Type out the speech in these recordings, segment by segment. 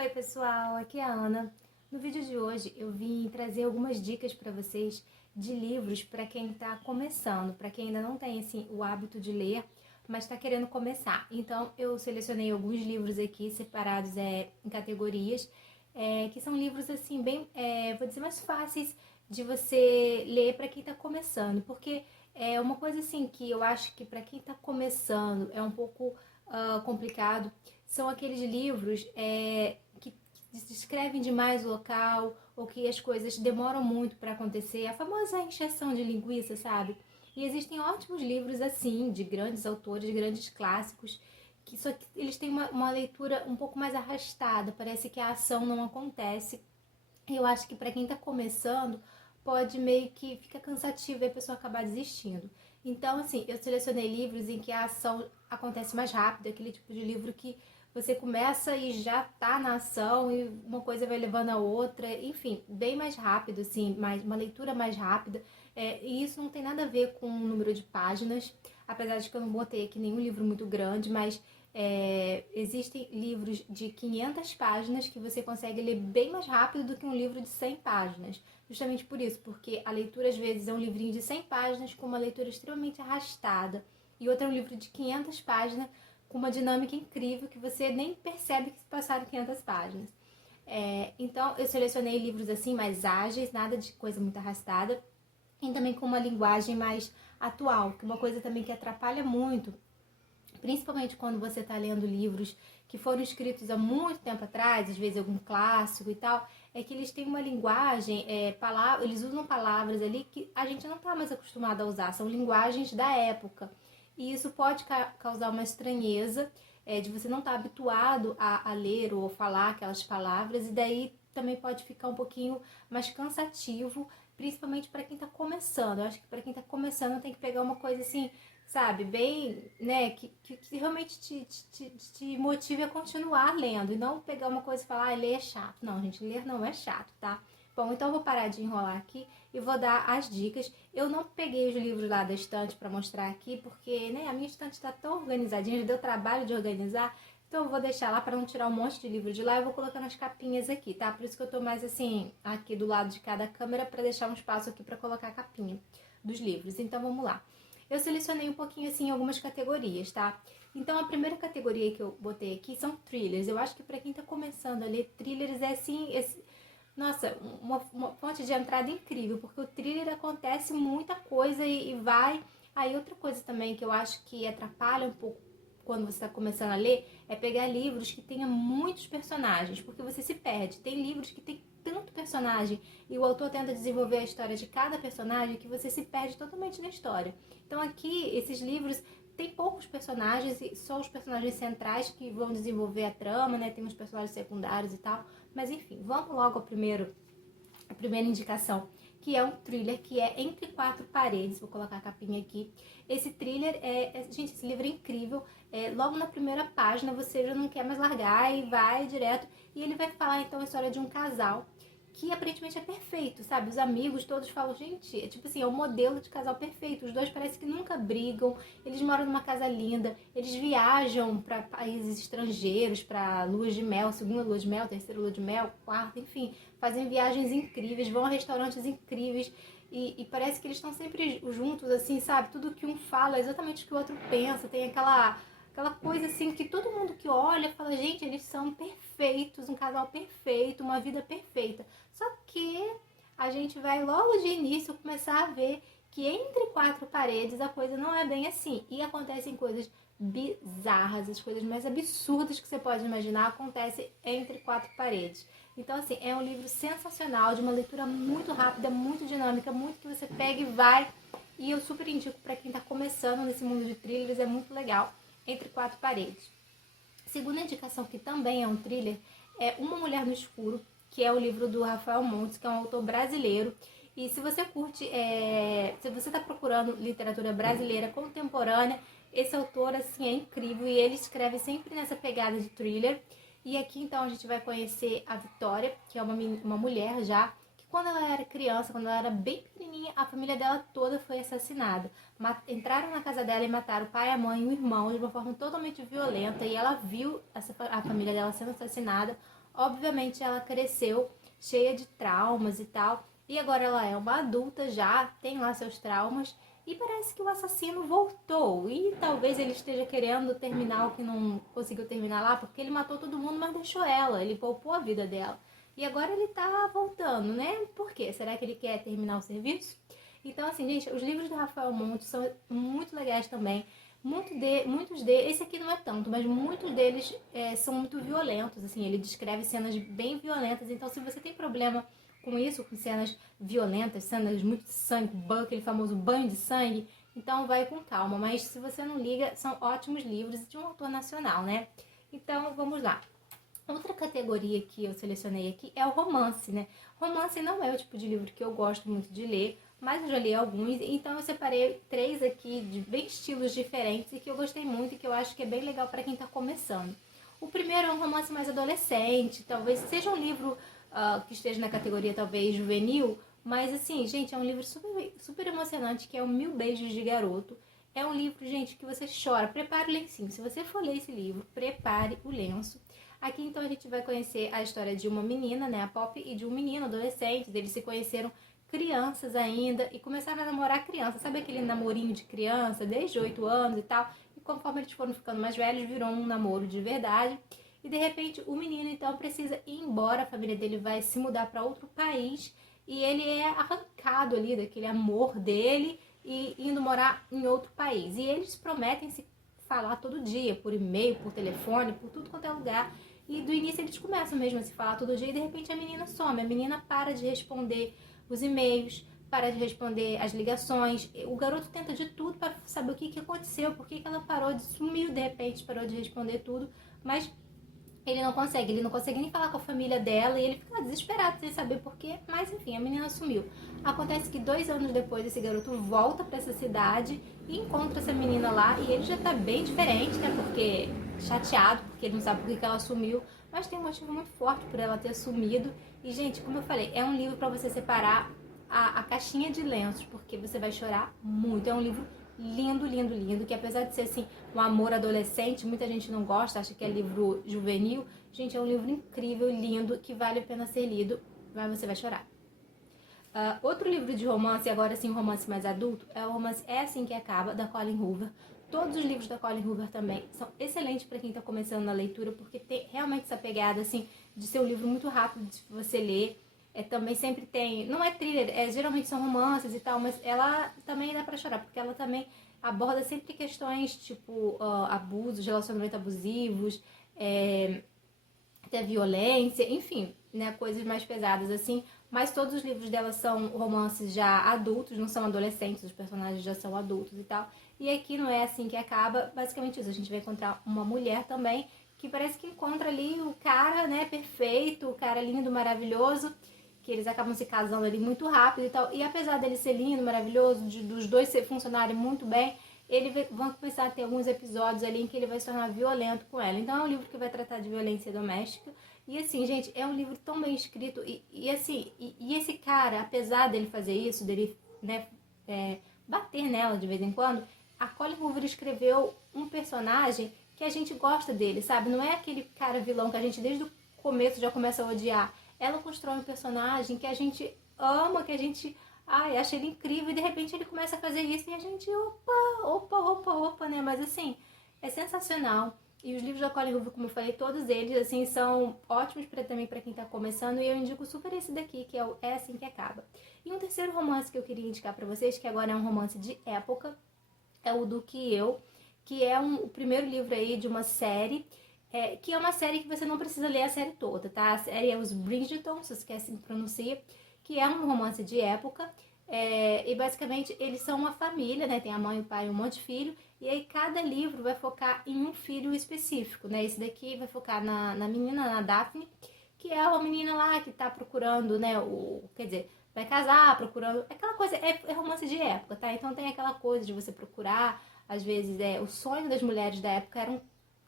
Oi pessoal, aqui é a Ana. No vídeo de hoje eu vim trazer algumas dicas para vocês de livros para quem está começando, para quem ainda não tem assim, o hábito de ler, mas está querendo começar. Então eu selecionei alguns livros aqui separados em categorias, que são livros assim bem, vou dizer, mais fáceis de você ler para quem está começando, porque é uma coisa assim que eu acho que para quem está começando é um pouco complicado. São aqueles livros que descrevem demais o local ou que as coisas demoram muito para acontecer, a famosa encheção de linguiça, sabe? E existem ótimos livros assim, de grandes autores, grandes clássicos, que só que eles têm uma leitura um pouco mais arrastada, parece que a ação não acontece. Eu acho que para quem está começando, pode meio que fica cansativo e a pessoa acabar desistindo. Então, assim, eu selecionei livros em que a ação acontece mais rápido, aquele tipo de livro que você começa e já tá na ação e uma coisa vai levando a outra, enfim, bem mais rápido, assim, uma leitura mais rápida. E isso não tem nada a ver com o número de páginas, apesar de que eu não botei aqui nenhum livro muito grande, mas existem livros de 500 páginas que você consegue ler bem mais rápido do que um livro de 100 páginas. Justamente por isso, porque a leitura às vezes é um livrinho de 100 páginas com uma leitura extremamente arrastada e outro é um livro de 500 páginas com uma dinâmica incrível que você nem percebe que se passaram 500 páginas. Então eu selecionei livros assim mais ágeis, nada de coisa muito arrastada e também com uma linguagem mais atual, que é uma coisa também que atrapalha muito, principalmente quando você está lendo livros que foram escritos há muito tempo atrás, às vezes algum clássico e tal, é que eles têm uma linguagem, eles usam palavras ali que a gente não está mais acostumado a usar, são linguagens da época. E isso pode causar uma estranheza, de você não estar habituado a ler ou falar aquelas palavras, e daí também pode ficar um pouquinho mais cansativo, principalmente para quem está começando. Eu acho que para quem está começando tem que pegar uma coisa assim, sabe, bem, né, que realmente te motive a continuar lendo e não pegar uma coisa e falar, ler é chato. Não, gente, ler não é chato, tá? Bom, então eu vou parar de enrolar aqui e vou dar as dicas. Eu não peguei os livros lá da estante para mostrar aqui, porque, né, a minha estante está tão organizadinha, já deu trabalho de organizar, então eu vou deixar lá para não tirar um monte de livro de lá. Eu vou colocando as capinhas aqui, tá? Por isso que eu tô mais assim, aqui do lado de cada câmera, para deixar um espaço aqui para colocar a capinha dos livros. Então vamos lá. Eu selecionei um pouquinho assim algumas categorias, tá? Então a primeira categoria que eu botei aqui são thrillers. Eu acho que para quem tá começando a ler thrillers é assim, nossa, uma fonte de entrada incrível, porque o thriller acontece muita coisa e vai. Aí outra coisa também que eu acho que atrapalha um pouco quando você está começando a ler é pegar livros que tenham muitos personagens, porque você se perde. Tem livros que tem tanto personagem e o autor tenta desenvolver a história de cada personagem que você se perde totalmente na história. Então aqui, esses livros têm poucos personagens e só os personagens centrais que vão desenvolver a trama, né? Tem uns personagens secundários e tal. Mas enfim, vamos logo a primeira indicação, que é um thriller que é Entre Quatro Paredes. Vou colocar a capinha aqui. Esse thriller gente, esse livro é incrível. Logo na primeira página você já não quer mais largar e vai direto. E ele vai falar então a história de um casal que aparentemente é perfeito, sabe? Os amigos todos falam, gente, tipo assim, é o modelo de casal perfeito. Os dois parecem que nunca brigam, eles moram numa casa linda, eles viajam para países estrangeiros, para luas de mel, segunda lua de mel, terceira lua de mel, quarta, enfim, fazem viagens incríveis, vão a restaurantes incríveis. E parece que eles estão sempre juntos, assim, sabe? Tudo que um fala é exatamente o que o outro pensa, tem aquela coisa assim que todo mundo que olha fala, gente, eles são perfeitos, um casal perfeito, uma vida perfeita. Só que a gente vai logo de início começar a ver que entre quatro paredes a coisa não é bem assim. E acontecem coisas bizarras, as coisas mais absurdas que você pode imaginar acontecem entre quatro paredes. Então, assim, é um livro sensacional, de uma leitura muito rápida, muito dinâmica, muito que você pega e vai. E eu super indico para quem está começando nesse mundo de thrillers, é muito legal. Entre Quatro Paredes. Segunda indicação, que também é um thriller, é Uma Mulher no Escuro, que é o livro do Rafael Montes, que é um autor brasileiro. E se você curte, se você está procurando literatura brasileira contemporânea, esse autor assim é incrível e ele escreve sempre nessa pegada de thriller. E aqui então a gente vai conhecer a Vitória, que é uma mulher já, que quando ela era criança, quando ela era bem pequenininha, a família dela toda foi assassinada. Entraram na casa dela e mataram o pai, a mãe e o irmão de uma forma totalmente violenta, e ela viu a família dela sendo assassinada Obviamente ela cresceu cheia de traumas e tal, e agora ela é uma adulta já, tem lá seus traumas, e parece que o assassino voltou. E talvez ele esteja querendo terminar o que não conseguiu terminar lá, porque ele matou todo mundo, mas deixou ela, ele poupou a vida dela. E agora ele tá voltando, né? Por quê? Será que ele quer terminar o serviço? Então, assim, gente, os livros do Rafael Monte são muito legais também. Muitos deles, esse aqui não é tanto, mas muitos deles são muito violentos, assim, ele descreve cenas bem violentas. Então, se você tem problema com isso, com cenas violentas, cenas muito sangue, aquele famoso banho de sangue, então vai com calma. Mas se você não liga, são ótimos livros de um autor nacional, né? Então, vamos lá. Outra categoria que eu selecionei aqui é o romance, né? Romance não é o tipo de livro que eu gosto muito de ler, mas eu já li alguns, então eu separei 3 aqui de bem estilos diferentes e que eu gostei muito e que eu acho que é bem legal para quem está começando. O primeiro é um romance mais adolescente, talvez seja um livro que esteja na categoria talvez juvenil, mas assim, gente, é um livro super, super emocionante, que é o Mil Beijos de Garoto. É um livro, gente, que você chora. Prepare o lencinho. Se você for ler esse livro, prepare o lenço. Aqui, então, a gente vai conhecer a história de uma menina, né, a Pop, e de um menino, adolescente. Eles se conheceram crianças ainda e começaram a namorar criança. Sabe aquele namorinho de criança, desde 8 anos e tal? E conforme eles foram ficando mais velhos, virou um namoro de verdade. E, de repente, o menino, então, precisa ir embora. A família dele vai se mudar para outro país e ele é arrancado ali daquele amor dele e indo morar em outro país. E eles prometem se falar todo dia, por e-mail, por telefone, por tudo quanto é lugar. E do início eles começam mesmo a se falar todo dia e de repente a menina some. A menina para de responder os e-mails, para de responder as ligações. O garoto tenta de tudo para saber o que aconteceu, por que ela parou de sumir de repente, parou de responder tudo. Mas ele não consegue nem falar com a família dela e ele fica desesperado sem saber porquê, mas enfim, a menina sumiu. Acontece que 2 anos depois esse garoto volta para essa cidade e encontra essa menina lá e ele já tá bem diferente, né, porque chateado, porque ele não sabe por que ela sumiu, mas tem um motivo muito forte por ela ter sumido. E gente, como eu falei, é um livro para você separar a caixinha de lenços, porque você vai chorar muito. É um livro lindo, lindo, lindo, que apesar de ser assim um amor adolescente, muita gente não gosta, acha que é livro juvenil. Gente, é um livro incrível, lindo, que vale a pena ser lido, mas você vai chorar. Outro livro de romance, agora sim, um romance mais adulto, é o romance É Assim Que Acaba, da Colleen Hoover. Todos os livros da Colleen Hoover também são excelentes para quem está começando na leitura, porque tem realmente essa pegada assim de ser um livro muito rápido de você ler. Também sempre tem, não é thriller, geralmente são romances e tal, mas ela também dá pra chorar, porque ela também aborda sempre questões tipo abusos, relacionamentos abusivos, até violência, enfim, né, coisas mais pesadas assim. Mas todos os livros dela são romances já adultos, não são adolescentes, os personagens já são adultos e tal. E aqui não é assim que acaba, basicamente isso, a gente vai encontrar uma mulher também que parece que encontra ali o cara, né, perfeito, o cara lindo, maravilhoso, que eles acabam se casando ali muito rápido e tal. E apesar dele ser lindo, maravilhoso, dos dois funcionarem muito bem, vão começar a ter alguns episódios ali em que ele vai se tornar violento com ela. Então é um livro que vai tratar de violência doméstica. E assim, gente, é um livro tão bem escrito. E esse cara, apesar dele fazer isso, dele, né, bater nela de vez em quando, a Colleen Hoover escreveu um personagem que a gente gosta dele, sabe? Não é aquele cara vilão que a gente desde o começo já começa a odiar. Ela constrói um personagem que a gente ama, que a gente acha ele incrível, e de repente ele começa a fazer isso e a gente, opa, né? Mas assim, é sensacional. E os livros da Colleen Hoover, como eu falei, todos eles, assim, são ótimos também para quem tá começando, e eu indico super esse daqui, que é o É Assim Que Acaba. E um terceiro romance que eu queria indicar para vocês, que agora é um romance de época, é o Do Que Eu, que é o primeiro livro aí de uma série, que é uma série que você não precisa ler a série toda, tá? A série é Os Bridgerton, se você assim pronuncia, que é um romance de época, e basicamente eles são uma família, né? Tem a mãe, o pai e um monte de filho, e aí cada livro vai focar em um filho específico, né? Esse daqui vai focar na menina, na Daphne, que é uma menina lá que tá procurando, né? Quer dizer, vai casar, procurando. Aquela coisa, é romance de época, tá? Então tem aquela coisa de você procurar, às vezes, o sonho das mulheres da época era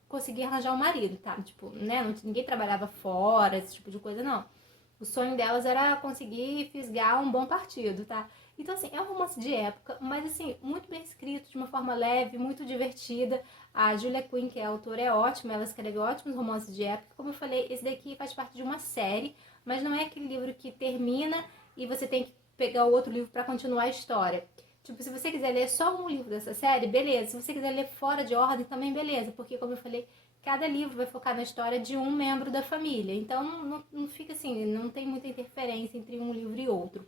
conseguir arranjar um marido, tá? Tipo, né? Ninguém trabalhava fora, esse tipo de coisa, não. O sonho delas era conseguir fisgar um bom partido, tá? Então, assim, é um romance de época, mas, assim, muito bem escrito, de uma forma leve, muito divertida. A Julia Quinn, que é a autora, é ótima, ela escreve ótimos romances de época. Como eu falei, esse daqui faz parte de uma série, mas não é aquele livro que termina e você tem que pegar o outro livro para continuar a história. Tipo, se você quiser ler só um livro dessa série, beleza. Se você quiser ler fora de ordem, também beleza. Porque, como eu falei, cada livro vai focar na história de um membro da família. Então, não fica assim, não tem muita interferência entre um livro e outro.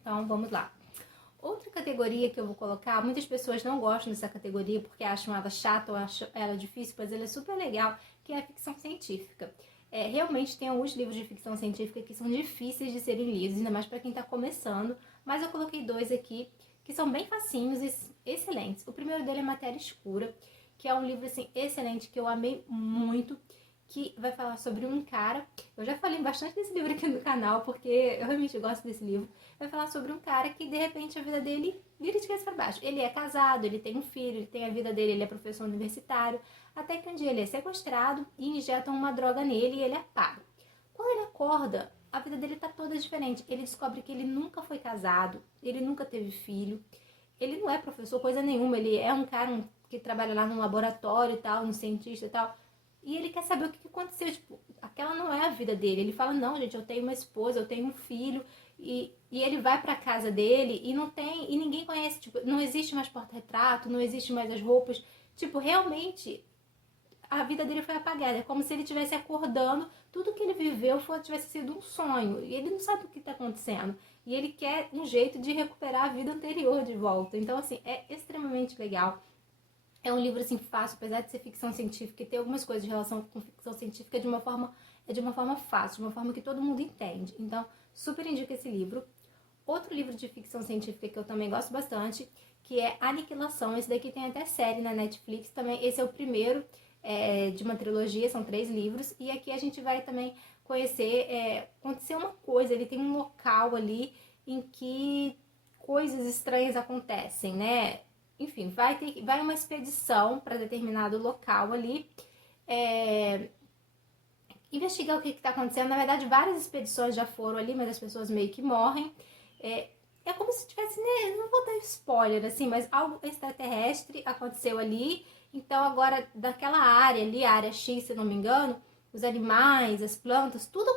Então, vamos lá. Outra categoria que eu vou colocar, muitas pessoas não gostam dessa categoria porque acham ela chata ou acham ela difícil, mas ela é super legal, que é a ficção científica. Realmente tem alguns livros de ficção científica que são difíceis de serem lidos, ainda mais para quem está começando, mas eu coloquei dois aqui que são bem facinhos e excelentes. O primeiro dele é Matéria Escura, que é um livro assim excelente, que eu amei muito, que vai falar sobre um cara. Eu já falei bastante desse livro aqui no canal, porque eu realmente gosto desse livro. Vai falar sobre um cara que, de repente, a vida dele vira de cabeça para baixo. Ele é casado, ele tem um filho, ele tem a vida dele, ele é professor universitário, até que um dia ele é sequestrado e injetam uma droga nele e ele apaga. Quando ele acorda, a vida dele tá toda diferente. Ele descobre que ele nunca foi casado, ele nunca teve filho, ele não é professor, coisa nenhuma, ele é um cara que trabalha lá no laboratório e tal, um cientista e tal. E ele quer saber o que aconteceu, tipo, aquela não é a vida dele. Ele fala, não, gente, eu tenho uma esposa, eu tenho um filho. E ele vai pra casa dele e não tem, e ninguém conhece, tipo, não existe mais porta-retrato, não existe mais as roupas. Tipo, realmente, a vida dele foi apagada. É como se ele estivesse acordando, tudo que ele viveu tivesse sido um sonho. E ele não sabe o que está acontecendo. E ele quer um jeito de recuperar a vida anterior de volta. Então, assim, é extremamente legal. É um livro, assim, fácil, apesar de ser ficção científica e ter algumas coisas de relação com ficção científica de uma forma fácil, de uma forma que todo mundo entende. Então, super indico esse livro. Outro livro de ficção científica que eu também gosto bastante, que é Aniquilação. Esse daqui tem até série na Netflix também. Esse é o primeiro de uma trilogia, são 3 livros. E aqui a gente vai também conhecer, acontecer uma coisa, ele tem um local ali em que coisas estranhas acontecem, né? Enfim, vai uma expedição para determinado local ali, investigar o que está acontecendo. Na verdade, várias expedições já foram ali, mas as pessoas meio que morrem. É como se tivesse, né, não vou dar spoiler, assim, mas algo extraterrestre aconteceu ali. Então, agora, daquela área ali, a área X, se não me engano, os animais, as plantas, tudo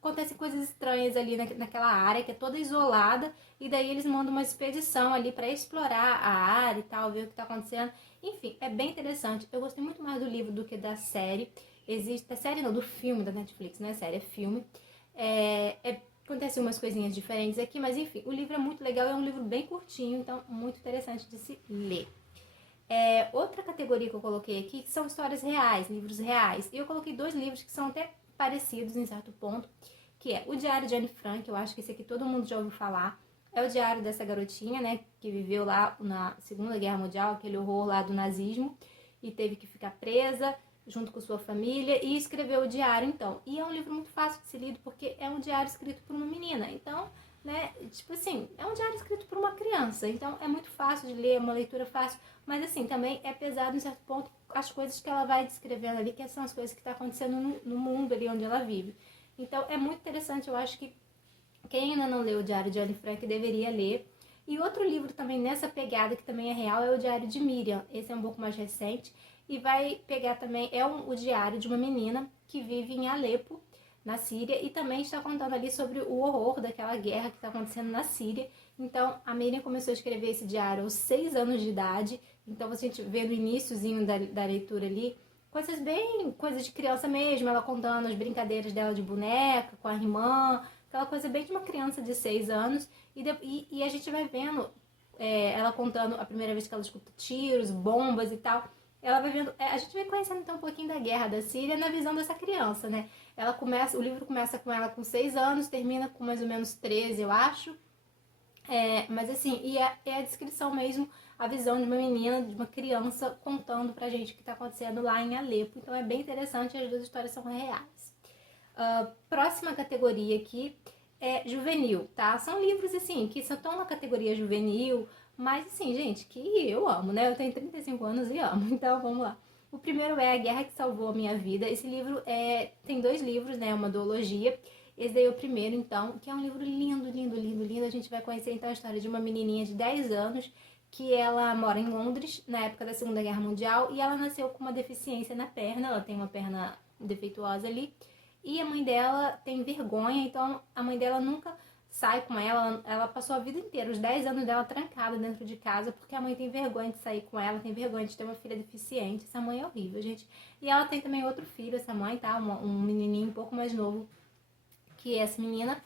acontece coisas estranhas ali naquela área, que é toda isolada. E daí eles mandam uma expedição ali para explorar a área e tal, ver o que está acontecendo. Enfim, é bem interessante. Eu gostei muito mais do livro do que da série. Existe, a série não, do filme da Netflix, não é série, é filme. Acontecem umas coisinhas diferentes aqui, mas enfim, o livro é muito legal, é um livro bem curtinho, então muito interessante de se ler. Outra categoria que eu coloquei aqui são histórias reais, livros reais. E eu coloquei 2 livros que são até parecidos em certo ponto, que é o Diário de Anne Frank. Eu acho que esse aqui todo mundo já ouviu falar. É o diário dessa garotinha, né, que viveu lá na Segunda Guerra Mundial, aquele horror lá do nazismo, e teve que ficar presa junto com sua família e escreveu o diário, então. E é um livro muito fácil de ser lido, porque é um diário escrito por uma menina. Então, né, tipo assim, é um diário escrito por uma criança. Então, é muito fácil de ler, é uma leitura fácil. Mas, assim, também é pesado, em certo ponto, as coisas que ela vai descrevendo ali, que são as coisas que estão acontecendo no mundo ali onde ela vive. Então, é muito interessante. Eu acho que quem ainda não leu o Diário de Anne Frank deveria ler. E outro livro também nessa pegada, que também é real, é o Diário de Miriam. Esse é um pouco mais recente. E vai pegar também, o diário de uma menina que vive em Alepo, na Síria, e também está contando ali sobre o horror daquela guerra que está acontecendo na Síria. Então, a Miriam começou a escrever esse diário aos 6 anos de idade. Então, a gente vê no iniciozinho da leitura ali, coisas de criança mesmo, ela contando as brincadeiras dela de boneca, com a irmã, aquela coisa bem de uma criança de 6 anos. E a gente vai vendo ela contando a primeira vez que ela escuta tiros, bombas e tal. Ela vai vendo, a gente vai conhecendo então um pouquinho da guerra da Síria na visão dessa criança, né? O livro começa com ela com 6 anos, termina com mais ou menos 13, eu acho. Mas assim, é a descrição mesmo, a visão de uma menina, de uma criança contando pra gente o que tá acontecendo lá em Alepo. Então é bem interessante, as 2 histórias são reais. Próxima categoria aqui é juvenil, tá? São livros, assim, que estão na categoria juvenil, mas, assim, gente, que eu amo, né? Eu tenho 35 anos e amo, então vamos lá. O primeiro é A Guerra que Salvou a Minha Vida. Esse livro tem 2 livros, né? Uma duologia. Esse daí é o primeiro, então, que é um livro lindo, lindo, lindo, lindo. A gente vai conhecer, então, a história de uma menininha de 10 anos que ela mora em Londres, na época da Segunda Guerra Mundial, e ela nasceu com uma deficiência na perna, ela tem uma perna defeituosa ali, e a mãe dela tem vergonha, então a mãe dela nunca sai com ela, ela passou a vida inteira, os 10 anos dela trancada dentro de casa, porque a mãe tem vergonha de sair com ela, tem vergonha de ter uma filha deficiente. Essa mãe é horrível, gente. E ela tem também outro filho, essa mãe, tá? Um menininho um pouco mais novo que essa menina.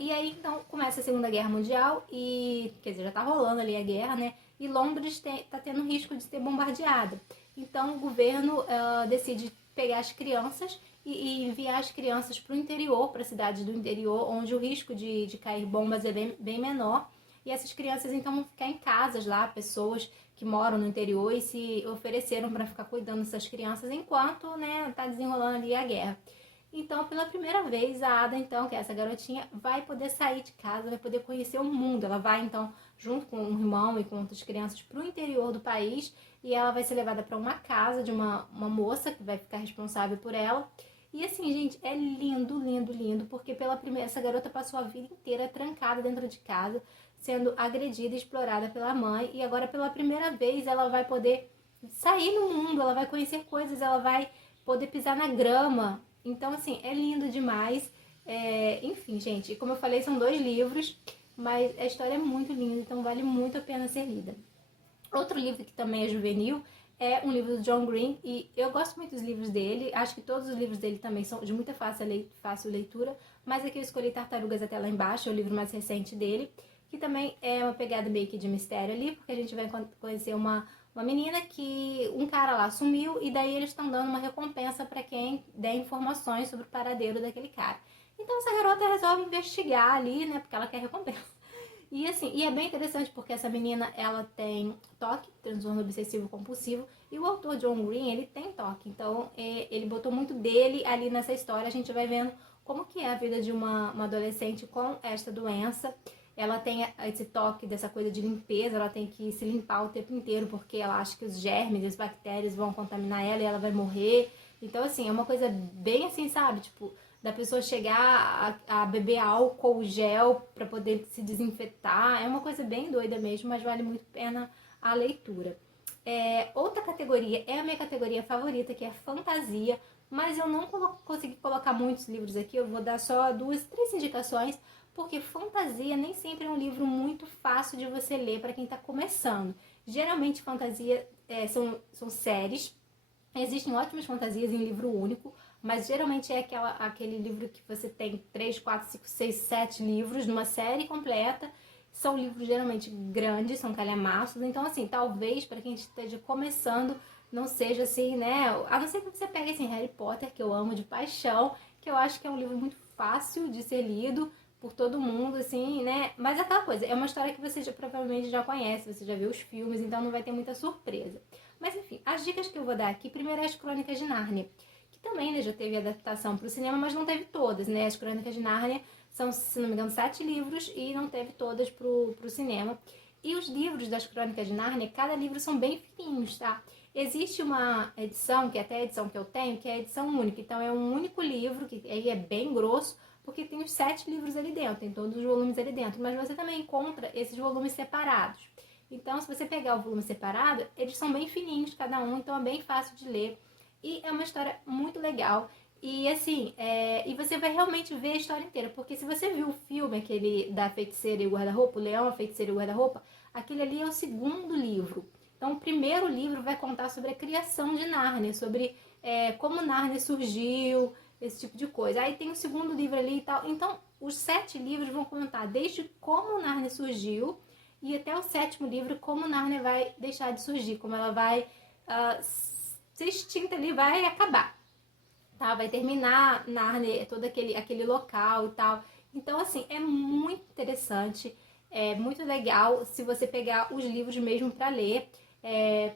E aí, então, começa a Segunda Guerra Mundial e, quer dizer, já tá rolando ali a guerra, né? E Londres tá tendo risco de ser bombardeada. Então, o governo decide pegar as crianças e enviar as crianças para o interior, para cidades do interior, onde o risco de cair bombas é bem menor. E essas crianças, então, vão ficar em casas lá, pessoas que moram no interior e se ofereceram para ficar cuidando dessas crianças enquanto, né, tá desenrolando ali a guerra. Então, pela primeira vez, a Ada, então, que é essa garotinha, vai poder sair de casa, vai poder conhecer o mundo. Ela vai, então, junto com o irmão e com outras crianças, para o interior do país. E ela vai ser levada para uma casa de uma moça que vai ficar responsável por ela. E assim, gente, é lindo, lindo, lindo, porque essa garota passou a vida inteira trancada dentro de casa, sendo agredida e explorada pela mãe. E agora, pela primeira vez, ela vai poder sair no mundo, ela vai conhecer coisas, ela vai poder pisar na grama. Então, assim, é lindo demais. Enfim, gente, como eu falei, são 2 livros, mas a história é muito linda, então vale muito a pena ser lida. Outro livro que também é juvenil é um livro do John Green, e eu gosto muito dos livros dele, acho que todos os livros dele também são de muita fácil leitura, mas aqui eu escolhi Tartarugas Até Lá Embaixo, é o livro mais recente dele, que também é uma pegada meio que de mistério ali, porque a gente vai conhecer uma menina que um cara lá sumiu e daí eles estão dando uma recompensa para quem der informações sobre o paradeiro daquele cara. Então essa garota resolve investigar ali, né, porque ela quer recompensa. E assim, e é bem interessante porque essa menina, ela tem TOC, transtorno obsessivo compulsivo, e o autor John Green, ele tem TOC, então ele botou muito dele ali nessa história. A gente vai vendo como que é a vida de uma adolescente com esta doença. Ela tem esse toque dessa coisa de limpeza, ela tem que se limpar o tempo inteiro porque ela acha que os germes, as bactérias vão contaminar ela e ela vai morrer. Então, assim, é uma coisa bem assim, sabe? Tipo, da pessoa chegar a beber álcool gel para poder se desinfetar. É uma coisa bem doida mesmo, mas vale muito a pena a leitura. Outra categoria é a minha categoria favorita, que é fantasia, mas eu não consegui colocar muitos livros aqui, eu vou dar só 2, 3 indicações, porque fantasia nem sempre é um livro muito fácil de você ler para quem está começando. Geralmente fantasia são séries, existem ótimas fantasias em livro único, mas geralmente é aquele livro que você tem 3, 4, 5, 6, 7 livros numa série completa. São livros geralmente grandes, são calhamaços, então assim, talvez para quem esteja começando não seja assim, né? A não ser que você pegue assim, Harry Potter, que eu amo de paixão, que eu acho que é um livro muito fácil de ser lido por todo mundo, assim, né? Mas é aquela coisa, é uma história que você provavelmente já conhece, você já viu os filmes, então não vai ter muita surpresa. Mas enfim, as dicas que eu vou dar aqui, primeiro é as Crônicas de Nárnia, que também, né, já teve adaptação para o cinema, mas não teve todas, né? As Crônicas de Nárnia são, se não me engano, 7 livros e não teve todas pro cinema. E os livros das Crônicas de Nárnia, cada livro são bem fininhos, tá? Existe uma edição, que é até a edição que eu tenho, que é a edição única. Então é um único livro, que aí é bem grosso, porque tem os 7 livros ali dentro, tem todos os volumes ali dentro. Mas você também encontra esses volumes separados. Então, se você pegar o volume separado, eles são bem fininhos cada um, então é bem fácil de ler. E é uma história muito legal. E assim, e você vai realmente ver a história inteira. Porque se você viu o filme, aquele da Feiticeira e o Guarda-Roupa, o Leão, a Feiticeira e o Guarda-Roupa, aquele ali é o segundo livro. Então, o primeiro livro vai contar sobre a criação de Nárnia, sobre como Nárnia surgiu, esse tipo de coisa. Aí tem o segundo livro ali e tal. Então, os 7 livros vão contar desde como Nárnia surgiu e até o 7º livro, como Nárnia vai deixar de surgir, como ela vai ser extinta ali, vai acabar. Tá? Vai terminar Nárnia, todo aquele local e tal. Então, assim, é muito interessante, é muito legal se você pegar os livros mesmo para ler.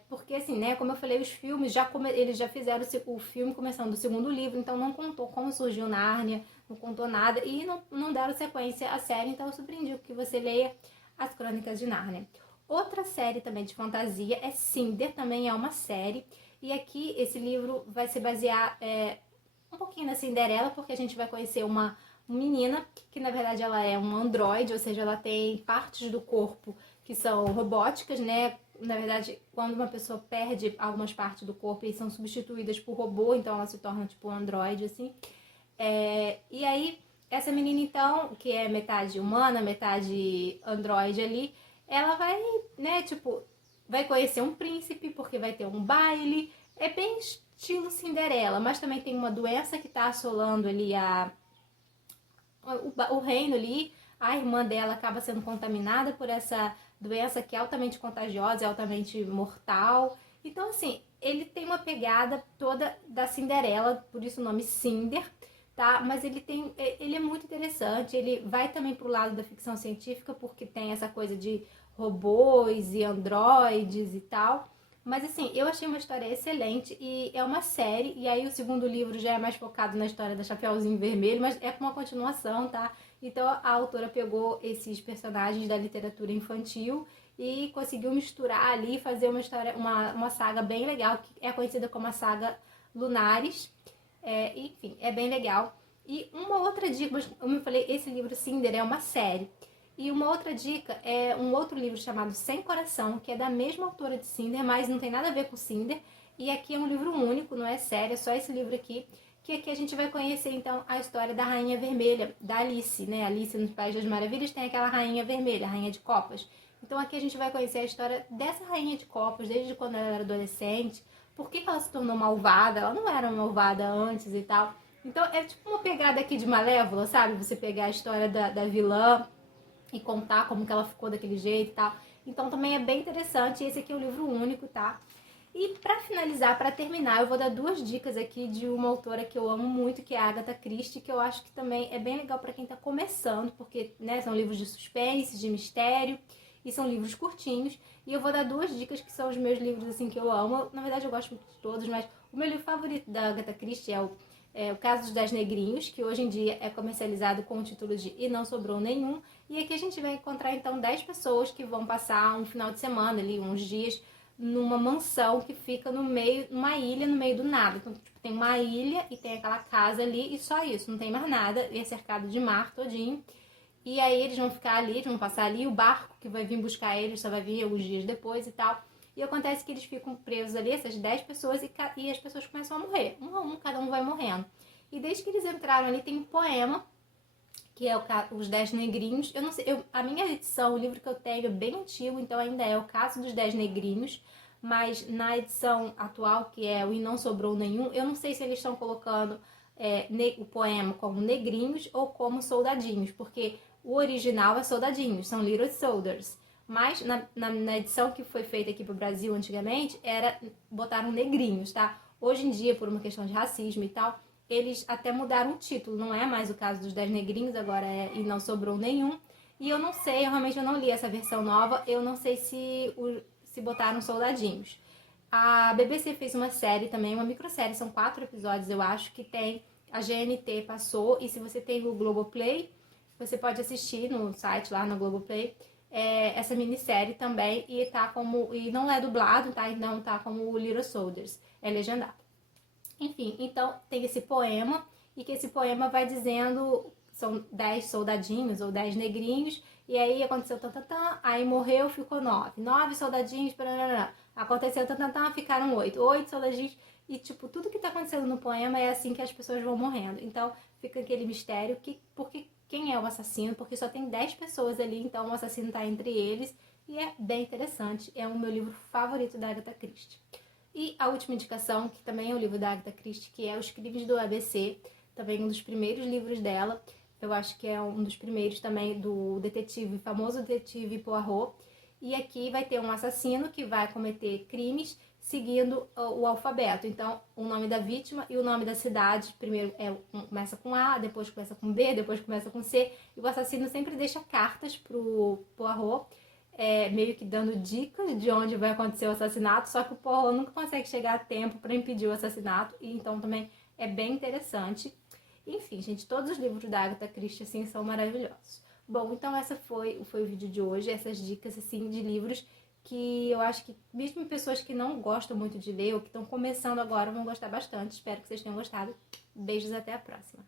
Porque assim, né, como eu falei, os filmes, eles já fizeram o filme começando do segundo livro, então não contou como surgiu Nárnia, não contou nada e não deram sequência à série, então eu surpreendi que você leia as Crônicas de Nárnia. Outra série também de fantasia é Cinder, também é uma série, e aqui esse livro vai se basear um pouquinho na Cinderela, porque a gente vai conhecer uma menina que na verdade ela é um androide, ou seja, ela tem partes do corpo que são robóticas, né? Na verdade, quando uma pessoa perde algumas partes do corpo e são substituídas por robô, então ela se torna tipo um androide, assim. E aí, essa menina então, que é metade humana, metade androide ali, ela vai, né, tipo, vai conhecer um príncipe, porque vai ter um baile. É bem estilo Cinderela, mas também tem uma doença que tá assolando ali o reino ali. A irmã dela acaba sendo contaminada por essa doença que é altamente contagiosa, é altamente mortal. Então, assim, ele tem uma pegada toda da Cinderela, por isso o nome Cinder, tá? Mas ele é muito interessante. Ele vai também pro lado da ficção científica, porque tem essa coisa de robôs e androides e tal. Mas assim, eu achei uma história excelente e é uma série, e aí o segundo livro já é mais focado na história da Chapeuzinho Vermelho, mas é uma continuação, tá? Então a autora pegou esses personagens da literatura infantil e conseguiu misturar ali e fazer uma história, uma saga bem legal, que é conhecida como a saga Lunares. Enfim, é bem legal. E uma outra dica, mas como eu falei, esse livro Cinder é uma série. E uma outra dica é um outro livro chamado Sem Coração, que é da mesma autora de Cinder, mas não tem nada a ver com Cinder. E aqui é um livro único, não é série, é só esse livro aqui. Que aqui a gente vai conhecer então a história da Rainha Vermelha, da Alice, né? Alice no País das Maravilhas tem aquela Rainha Vermelha, a Rainha de Copas. Então aqui a gente vai conhecer a história dessa Rainha de Copas, desde quando ela era adolescente, por que ela se tornou malvada, ela não era malvada antes e tal. Então é tipo uma pegada aqui de Malévola, sabe? Você pegar a história da vilã e contar como que ela ficou daquele jeito e tal. Então também é bem interessante. Esse aqui é um livro único, tá? E pra finalizar, pra terminar, eu vou dar duas dicas aqui de uma autora que eu amo muito, que é a Agatha Christie, que eu acho que também é bem legal pra quem tá começando, porque, né, são livros de suspense, de mistério, e são livros curtinhos. E eu vou dar duas dicas que são os meus livros, assim, que eu amo. Na verdade, eu gosto muito de todos, mas o meu livro favorito da Agatha Christie é o Caso dos 10 Negrinhos, que hoje em dia é comercializado com o título de E Não Sobrou Nenhum. E aqui a gente vai encontrar, então, 10 pessoas que vão passar um final de semana ali, uns dias, numa mansão que fica no meio, numa ilha no meio do nada. Então, tipo, tem uma ilha e tem aquela casa ali e só isso, não tem mais nada. E é cercado de mar todinho. E aí eles vão ficar ali, eles vão passar ali, o barco que vai vir buscar eles só vai vir alguns dias depois e tal. E acontece que eles ficam presos ali, essas 10 pessoas, e as pessoas começam a morrer. Um a um, cada um vai morrendo. E desde que eles entraram ali, tem um poema, que é Os 10 Negrinhos. Eu não sei, a minha edição, o livro que eu tenho é bem antigo, então ainda é o Caso dos 10 Negrinhos. Mas na edição atual, que é o E Não Sobrou Nenhum, eu não sei se eles estão colocando o poema como negrinhos ou como soldadinhos, porque o original é soldadinhos, são Little Soldiers. Mas na edição que foi feita aqui pro Brasil antigamente, botaram negrinhos, tá? Hoje em dia, por uma questão de racismo e tal, eles até mudaram o título. Não é mais o Caso dos 10 Negrinhos, agora é E Não Sobrou Nenhum. E eu não sei, eu não li essa versão nova, eu não sei se botaram soldadinhos. A BBC fez uma série também, uma microsérie, são 4 episódios, eu acho, que tem, a GNT passou, e se você tem o Globoplay, você pode assistir no site lá no Globoplay, essa minissérie também, e não é dublado, tá? E não tá como Little Soldiers, é legendado. Enfim, então tem esse poema, e que esse poema vai dizendo, são 10 soldadinhos ou 10 negrinhos, e aí aconteceu tan, aí morreu, ficou 9. 9 soldadinhos, parará. Aconteceu tan, ficaram 8. 8 soldadinhos, e tipo, tudo que tá acontecendo no poema é assim que as pessoas vão morrendo. Então fica aquele mistério, porque quem é o assassino? Porque só tem 10 pessoas ali, então o assassino tá entre eles, e é bem interessante. É o meu livro favorito da Agatha Christie. E a última indicação, que também é o livro da Agatha Christie, que é Os Crimes do ABC, também um dos primeiros livros dela. Eu acho que é um dos primeiros também do detetive, famoso detetive Poirot. E aqui vai ter um assassino que vai cometer crimes seguindo o alfabeto. Então, o nome da vítima e o nome da cidade, primeiro começa com A, depois começa com B, depois começa com C. E o assassino sempre deixa cartas pro Poirot, meio que dando dicas de onde vai acontecer o assassinato, só que o Poirot nunca consegue chegar a tempo para impedir o assassinato, e então também é bem interessante. Enfim, gente, todos os livros da Agatha Christie, assim, são maravilhosos. Bom, então essa foi o vídeo de hoje, essas dicas, assim, de livros que eu acho que mesmo pessoas que não gostam muito de ler ou que estão começando agora vão gostar bastante. Espero que vocês tenham gostado. Beijos, até a próxima.